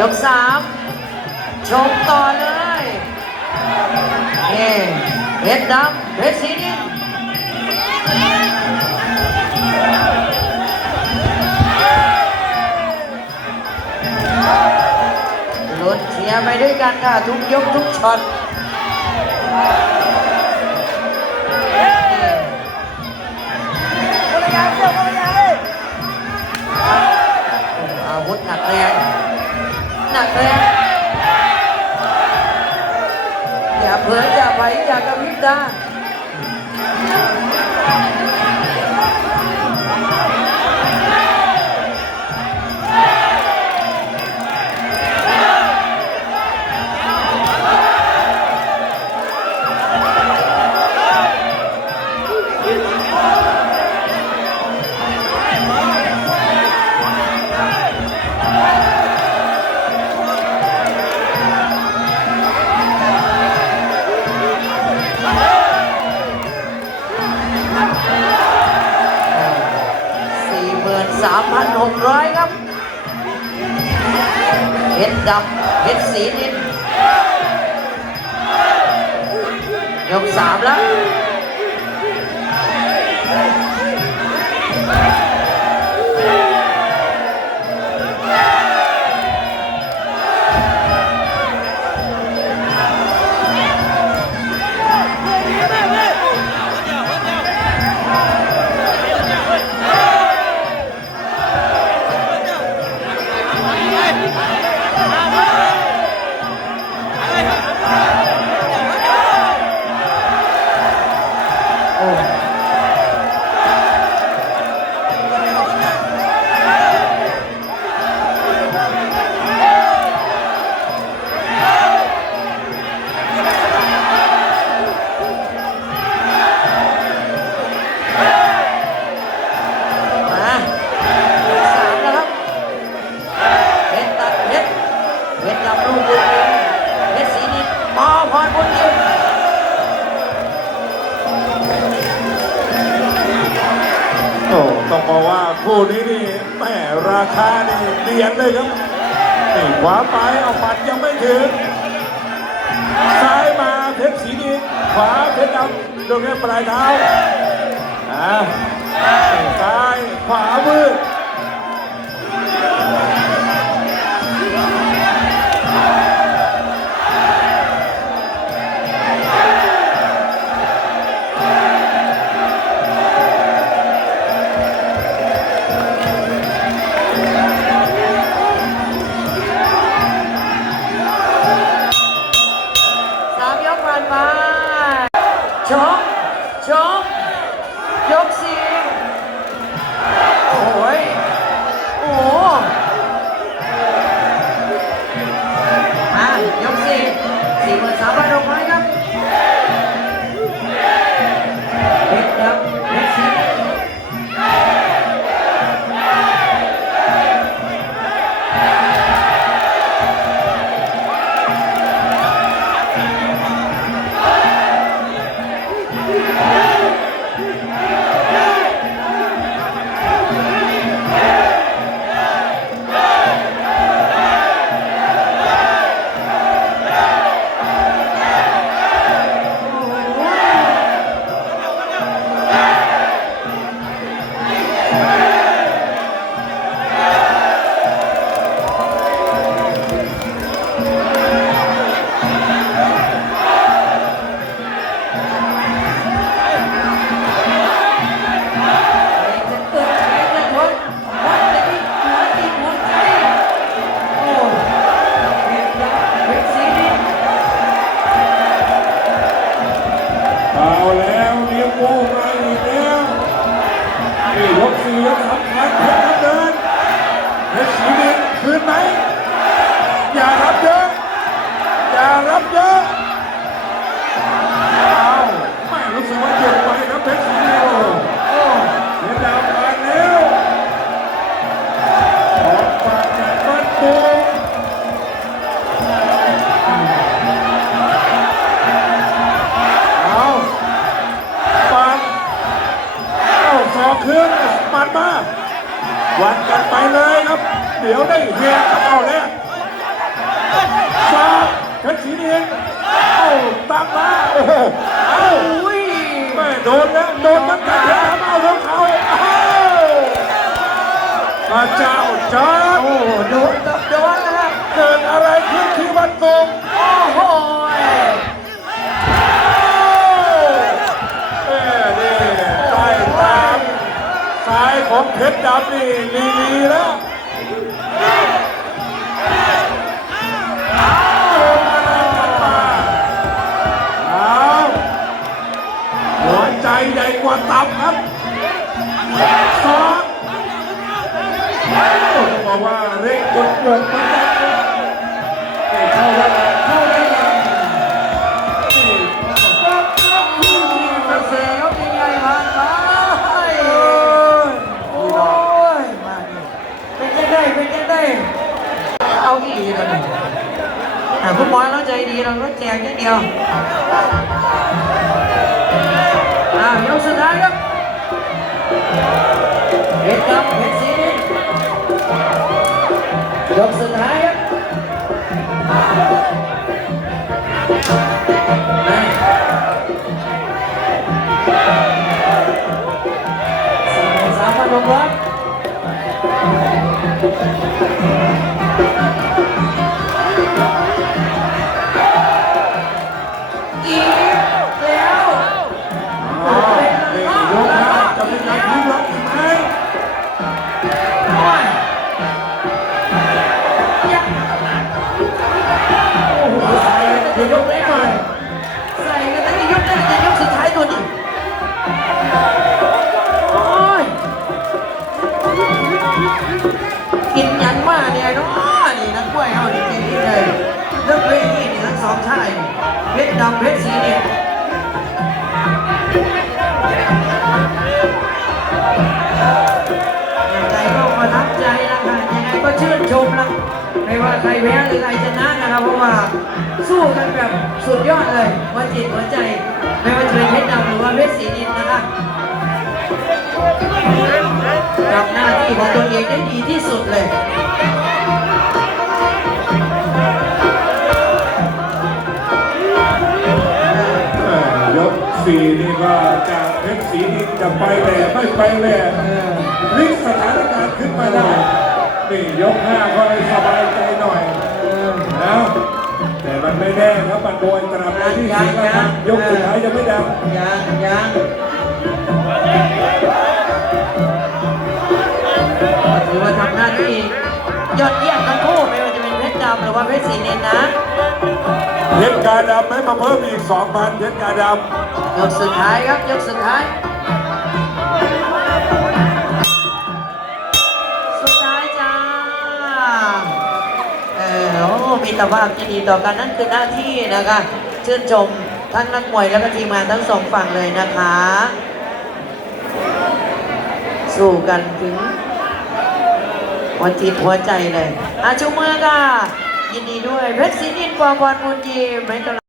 ยกสามชมต่อเลยนี่เพชรดำเพชรสีนินลุ้นเชียร์ไปด้วยกันค่ะ ทุกยกทุกช็อตอาวุธหนักแรง หนักแรงอย่าเผลออย่าไหวอย่ากระพริบตา ดำเพชรสีนินยกสามแล้ว ต้องบอกว่าคู่นี้นี่แม่ราคานี่เดียนเลยครับนี่ขวาไปเอาปัดยังไม่ถึงซ้ายมาเพชรสีดีขวาเพชรดำโดนแค่ปลายเท้าอ่าซ้าย อย่ารับเยอะเอาไม่รู้สึกว่าเจ็บไปครับเพชรสีดินโอ้เพชรดำมาแล้วออกปากจากบ้านปูเอาปัดเอาสอกเครื่องปัดมาวัดกันไปเลยครับ เดี๋ยวได้เฮียครับเอาแล้ว สีเนียนเอ้าตั้งมาเอ้าอุ้ยแม่โดนแล้วโดนมันกันเอาของเขาเอ้าพระเจ้าจอร์จโอ้โดนโดนนะครับเกิดอะไรขึ้นที่วัดโกงโอ้โหเอ้ยนี่ใต้ตายของเพชรดำนี่ลีลีแล้ว กว่าตับครับสองบอกว่าเร่งจนหยดเหมือนกันเข้าแล้วเข้าแล้วนี่คู่ที่กระแสยกใหญ่ๆผ่านไปเอ้ยโอ้ยมาดิเป็นยังไงเป็นยังไงเอาอีหลีแล้วนี่อะคุณหมอเราใจดีเราก็แจกอย่เดียว อ่ายกสุดท้ายครับเพชรครับเพชรสีนินยกสุดท้ายครับแม่สามพันหกร้อย เนี่ยเนาะนี่นักกล้วยเอาจริงๆเลยเลือกเวทีนี่ทั้งสองชายเพชรดำเพชรสีเนี่ยยังไงก็ประทับใจนะคะยังไงก็ชื่นชมนะไม่ว่าใครแพ้หรือใครชนะนะครับเพราะว่าสู้กันแบบสุดยอดเลยหัวจิตหัวใจ ไม่ว่าจะเป็นเพชรดำหรือว่าเพชรสีนินนะคะกับหน้าที่ของตัวเองได้ดีที่สุดเลย จะไปแหล่ไม่ไปแหล่พลิกสถานการณ์ขึ้นมาได้ นี่ยกห้าก็เลยสบายใจหน่อยนะแต่มันไม่แน่ครับมันโดนตราบใดที่เสียงระฆังยกสุดท้ายจะไม่ดังยังยังถือว่าทำหน้าที่ยอดเยี่ยมทั้งคู่ไม่ว่าจะเป็นเพชรดำหรือว่าเพชรสีนินนะเพชรกาดำให้มาเพิ่มอีกสองพันเพชรกาดยกสุดท้ายครับยกสุดท้าย สุดท้ายจ้า เออมีแต่ภาพที่ดีต่อกันนั่นคือหน้าที่นะคะ ชื่นชมทั้งนักมวยแล้วก็ทีมงานทั้งสองฝั่งเลยนะคะ สู้กันถึงหัวจิตหัวใจเลยอาชุมือค่ะ ยินดีด้วยเพชรศรีนินกวางบอลยีไม่กำลัง